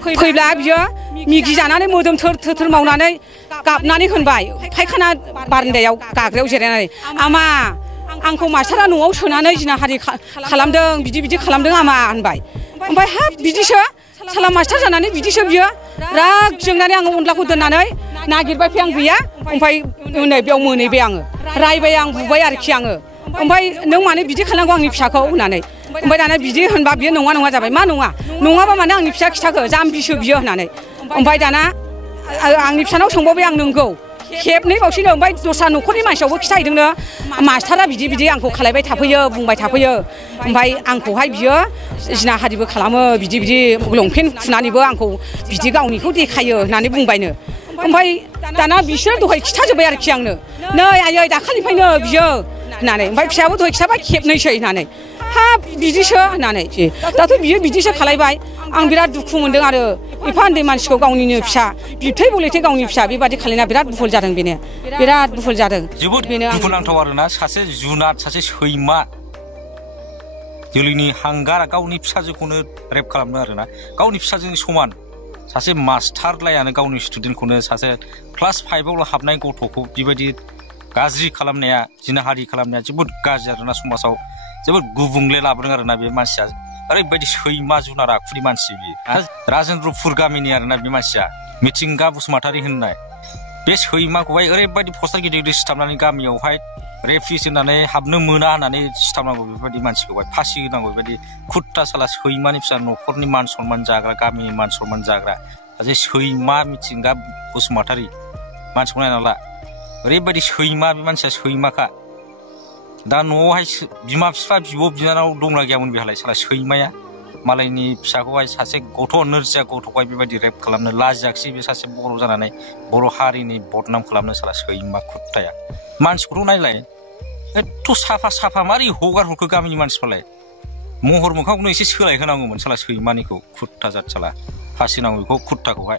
फैब्ला बियो मिगि जानानै मोदोम थोर मावनानै गाबनानै होनबाय फायखाना बारान्दायाव गाग्रायाव जिरायनानै आमा आंखौ मास्टारा न'आव सोनानै जिनाहारि खालामदों बिदि खालामदों आमा होनबाय ओमफ्राय हाब बिदिसो साला मास्टार जानानै बिदिसो बियो राग जोंनानै आङो अनलाखौ दोननानै नागिरबाय फै आं गैया ओमफ्राय नै बेयाव मोनहैबाय आङो रायबाय आं बुबाय आरोखि आङो ओमफ्राय नों मानो बिदि खालामनांगौ आंनि फिसाखौ होननानै ओमफ्राय दाना बिदि होनबा बियो नङा जाबाय मा नङाबा माने आंनि फिसा खिथाखो जाम्बिसो बियो होननानै ओमफ्राय दाना आंनि फिसानाव सोंबावबाय आं नोंगौ खेबनै बावसैनो ओमफ्राय दस्रा न'खरनि मानसियावबो खिथाहैदोंनो मास्टारा बिदि आंखौ खालायबाय थाफैयो बुंबाय थाफैयो ओमफ्राय आंखौहाय बियो जिनाहारिबो खालामो बिदि लंपेन्ट खुनानैबो आंखौ बिदि गावनिखौ देखायो होननानै बुंबायनो ओमफ्राय दाना बिसोर दहाय खिथाजोब्बाय आरोखि आंनो नै आयै दाखालिनिफ्रायनो बियो होननानै ओमफ्राय फिसायाबो दहाय खिथाबाय खेबनैसै होननानै हाब बिदिसो होननानै दाथ' बियो बिदिसो खालायबाय आं बिराद दुखु मोनदों आरो एफा उन्दै मानसिखौ गावनिनो फिसा बिबथै बलेथै गावनि फिसा बेबादि खालायना बिराद बुहुल जादों बेनो बिराद बुहुल जादों जोबोद दुखुनांथाव आरोना सासे जुनाद सासे सैमा जोलैनि हांगारा गावनि फिसाजोखौनो रेप खालामनो आरोना गावनि फिसाजों समान सासे मास्टारलायानो गावनि स्टुडेन्टखौनो सासे क्लास 5आवल' हाबनाय गथ'खौ बेबायदि गाज्रि खालामनाया जिनाहारि खालामनाया जोबोद गाज्रि आरोना समाजाव जोबोद गुबुंले लाबोदों आरोना बे मानसिया ओरैबायदि सैमा जुनार आखुनि मानसि बियो राजेन्द्रपुर गामिनि आरोना बे मानसिया मिथिंगा बसुमतारी होननाय बे सैमाखौहाय ओरैबायदि पस्टार गिदिर सिथाबनानै गामियावहाय रेपिस्ट होननानै हाबनो मोना होननानै सिथाबनांगौ बेबायदि मानसिखौहाय फासि होनांगौ बेबायदि खुट्टा साला सैमानि फिसा न'खरनि मान सनमान जाग्रा गामिनि मान सनमान जाग्रा सासे सैमा मिथिंगा बसुमतारी मानसिखौ नायना ला ओरैबायदि सैमा बे मानसिया सैमाखा दा न'आवहाय बिमा बिफा बिब' बिनानाव दंना गैयामोन बेहालाय साला सैमाया मालायनि फिसाखौहाय सासे गथ' नोरजिया गथ'खौहाय बेबायदि रेप खालामनो लाजियाखिसै बे सासे बर' जानानै बर' हारिनि बदनाम खालामनो साला सैमा खुट्टाया मानसिखौथ' नायलाय एथ' साफा मारै हगार हरखो गामिनि मानसिफ्रालाय महर मोखांखौनो एसे सोलाय होनांगौमोन साला सैमानिखौ खुट्टा जात साला फासि नांगौ बेखौ खुट्टाखौहाय